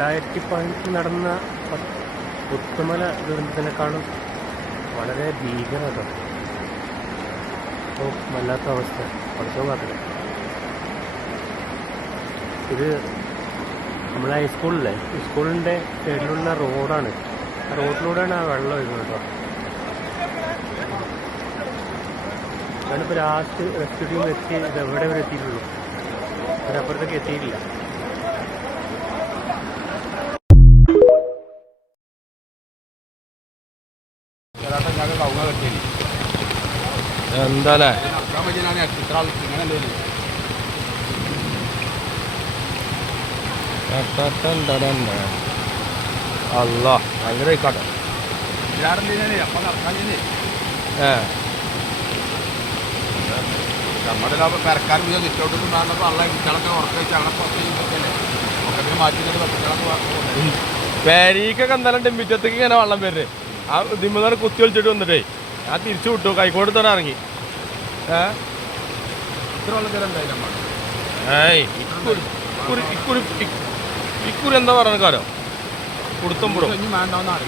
2015 നടന്ന പുത്തുമല ദുരന്തത്തിനെക്കാളും വളരെ ഭീകരത. അപ്പോൾ വല്ലാത്ത അവസ്ഥ പഠിത്തം കാത്തില്ല. ഇത് നമ്മളെ ഹൈസ്കൂളിലെ സ്കൂളിൻ്റെ സൈഡിലുള്ള റോഡാണ്. ആ റോഡിലൂടെയാണ് ആ വെള്ളം വരുന്നത് കേട്ടോ. ഞാനിപ്പോൾ ലാസ്റ്റ് റെസ്ക്യൂ ടീം എത്തി ഇതെവിടെ വരെ എത്തിയിട്ടുള്ളൂ, അതിനപ്പുറത്തേക്ക് എത്തിയിട്ടില്ല. എന്താ അല്ല ഭയങ്കര കാട്ടെ. നമ്മുടെ പെരക്കാർ ചുറ്റോട്ടൊന്നും വേണ്ടപ്പോൾ അള്ള കുട്ടികളൊക്കെ ഉറക്കം അങ്ങനെ പുറത്തേക്ക് മാറ്റി പേരീക്കൊക്കെ എന്തായാലും മുറ്റത്തേക്ക് ഇങ്ങനെ വെള്ളം വരുന്നത്. ആ ദിമ്മതാണ് കുത്തി ഒളിച്ചിട്ട് വന്നിട്ടേ ഞാൻ തിരിച്ചു വിട്ടു. കൈക്കോട് തന്നെ ഇറങ്ങി. ഇത്ര വെള്ളം തരാൻ ഉണ്ടായില്ല. ഏയ് ഇക്കുറി എന്താ പറയുന്ന കാലം കൊടുത്തുമ്പോഴും വേണ്ടാവുന്നതാണ്.